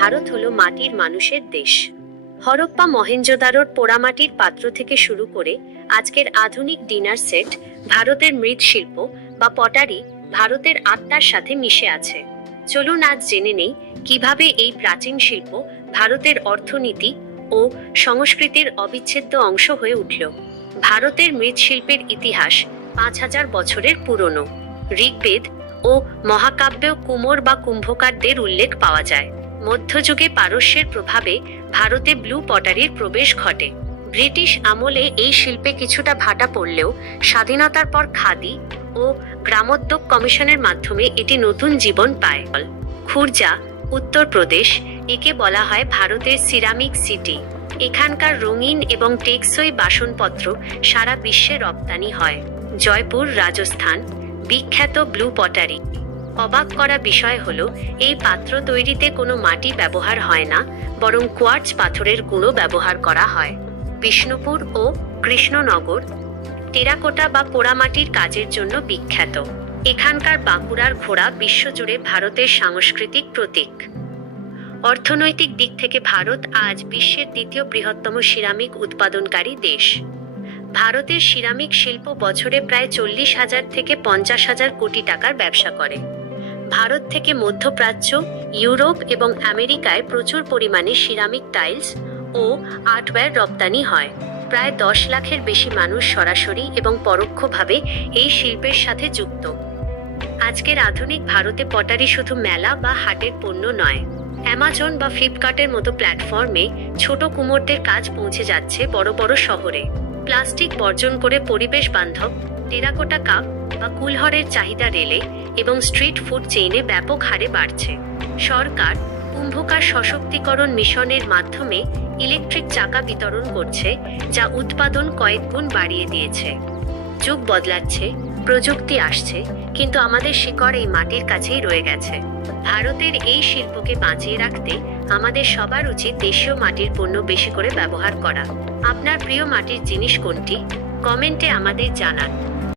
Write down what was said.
ভারত হলো মাটির মানুষের দেশ। হরপ্পা মহেঞ্জোদারোর পোড়ামাটির পাত্র থেকে শুরু করে আজকের আধুনিক ডিনার সেট, ভারতের মৃৎশিল্প বা পটারি ভারতের আত্মার সাথে মিশে আছে। চলুন আজ জেনে নেই কিভাবে এই প্রাচীন শিল্প ভারতের অর্থনীতি ও সংস্কৃতির অবিচ্ছেদ্য অংশ হয়ে উঠল। ভারতের মৃৎশিল্পের ইতিহাস 5000 বছরের পুরনো। ঋগ্বেদ ও মহাকাব্যে কুমোর বা কুম্ভকারদের উল্লেখ পাওয়া যায়। মধ্যযুগে পারস্যের প্রভাবে ভারতে ব্লু পটারির প্রবেশ ঘটে। ব্রিটিশ আমলে এই শিল্পে কিছুটা ভাটা পড়লেও স্বাধীনতার পর খাদি ও গ্রামোদ্যোগ কমিশনের মাধ্যমে এটি নতুন জীবন পায়। খুরজা, উত্তরপ্রদেশ, একে বলা হয় ভারতের সিরামিক সিটি। এখানকার রঙিন এবং টেকসই বাসনপত্র সারা বিশ্বে রপ্তানি হয়। জয়পুর, রাজস্থান, বিখ্যাত ব্লু পটারি। অবাক করা বিষয় হলো এই পাত্র তৈরিতে কোনো মাটি ব্যবহার হয় না, বরং কোয়ার্টজ পাথরের গুঁড়ো ব্যবহার করা হয়। বিষ্ণুপুর ও কৃষ্ণনগর টেরাকোটা বা পোড়ামাটির কাজের জন্য বিখ্যাত। এখানকার বাঁকুড়ার ঘোড়া বিশ্বজুড়ে ভারতের সাংস্কৃতিক প্রতীক। অর্থনৈতিক দিক থেকে ভারত আজ বিশ্বের দ্বিতীয় বৃহত্তম সিরামিক উৎপাদনকারী দেশ। ভারতের সিরামিক শিল্প বছরে প্রায় 40,000 থেকে 50,000 কোটি টাকার ব্যবসা করে। ভারত থেকে মধ্যপ্রাচ্য, ইউরোপ এবং আমেরিকায় প্রচুর পরিমাণে সিরামিক টাইলস ও আর্টওয়্যার রপ্তানি হয়। প্রায় 10 লাখের বেশি মানুষ সরাসরি এবং পরোক্ষভাবে এই শিল্পের সাথে যুক্ত। আজকের আধুনিক ভারতে পটারি শুধু মেলা বা হাটের পণ্য নয়। অ্যামাজন বা ফ্লিপকার্টের মতো প্ল্যাটফর্মে ছোট কুমোরদের কাজ পৌঁছে যাচ্ছে বড় বড় শহরে। প্লাস্টিক বর্জন করে পরিবেশ বান্ধব টেরাকোটা কাপ বা কুলহরের চাহিদা রেলে এবং স্ট্রিট ফুড চেইনে ব্যাপক হারে বাড়ছে। সরকার কুম্ভকার সশক্তিকরণ মিশনের মাধ্যমে ইলেকট্রিক চাকা বিতরণ করছে, যা উৎপাদন কয়েক গুণ বাড়িয়ে দিয়েছে। যুগ বদলাচ্ছে, প্রযুক্তি আসছে, কিন্তু আমাদের শিকড় এই মাটির কাছেই রয়ে গেছে। ভারতের এই শিল্পকে বাঁচিয়ে রাখতে আমাদের সবার উচিত দেশীয় মাটির পণ্য বেশি করে ব্যবহার করা। আপনার প্রিয় মাটির জিনিস কোনটি? কমেন্টে আমাদের জানান।